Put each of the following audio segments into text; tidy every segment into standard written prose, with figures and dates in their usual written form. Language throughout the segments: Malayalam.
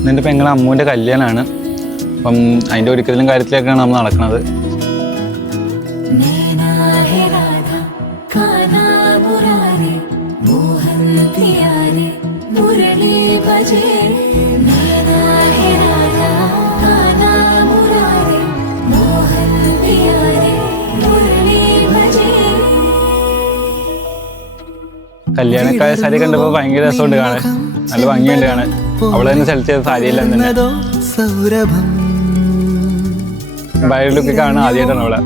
എന്നിട്ട് ഇപ്പം ഞങ്ങളുടെ അമ്മൂൻ്റെ കല്യാണമാണ്. അപ്പം അതിൻ്റെ ഒരുക്കലും കാര്യത്തിലേക്കാണ് നമ്മൾ നടക്കുന്നത്. കല്യാണക്കായ സാരി കണ്ടപ്പോൾ ഭയങ്കര രസമുണ്ട് കാണാൻ, നല്ല ഭംഗിയുണ്ട് കാണാൻ. അവളെ തന്നെ സെലക്ട് ചെയ്ത സാരിയല്ല തന്നെ ബയറിലൊക്കെ കാണാൻ ആദ്യമായിട്ടാണ് അവളെ.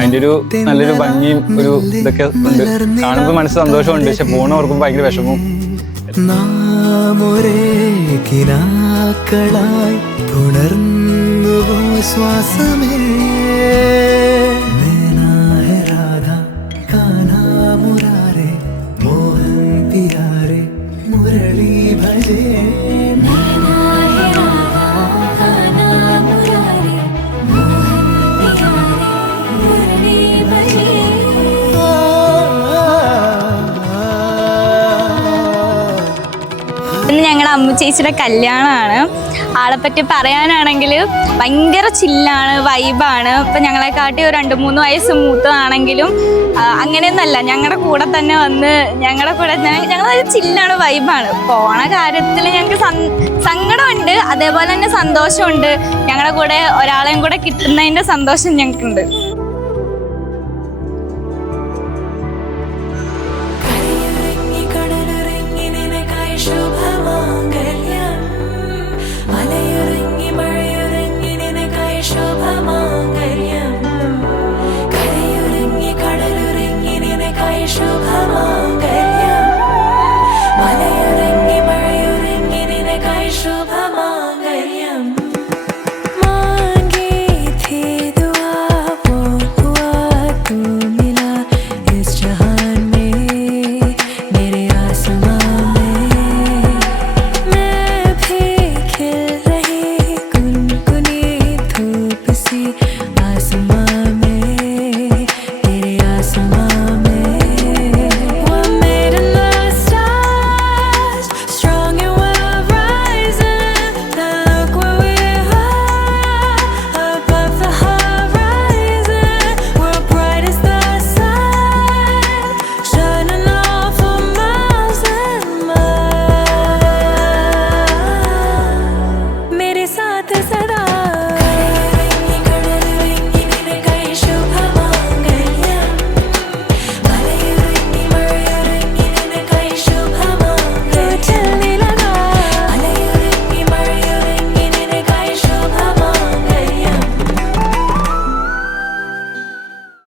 അതിൻ്റെ ഒരു നല്ലൊരു ഭംഗിയും ഒരു ഇതൊക്കെ ഉണ്ട്. കാണുമ്പോൾ മനസ്സ് സന്തോഷമുണ്ട്, പക്ഷെ പോണ ഓർക്കുമ്പോൾ ഭയങ്കര വിഷമവും. ഞങ്ങളുടെ അമ്മു ചേച്ചിയുടെ കല്യാണമാണ്. ആളെപ്പറ്റി പറയാനാണെങ്കിൽ ഭയങ്കര ചില്ലാണ്, വൈബാണ്. ഇപ്പം ഞങ്ങളെക്കാട്ടി ഒരു 2-3 വയസ്സ് മൂത്തതാണെങ്കിലും അങ്ങനെയൊന്നല്ല, ഞങ്ങളുടെ കൂടെ തന്നെ വന്ന് ഞങ്ങളുടെ കൂടെ തന്നെ ഞങ്ങളൊരു ചില്ലാണ്, വൈബാണ്. പോണ കാര്യത്തിൽ ഞങ്ങൾക്ക് സങ്കടമുണ്ട്, അതേപോലെ തന്നെ സന്തോഷമുണ്ട്. ഞങ്ങളുടെ കൂടെ ഒരാളെയും കൂടെ കിട്ടുന്നതിൻ്റെ സന്തോഷം ഞങ്ങൾക്കുണ്ട്.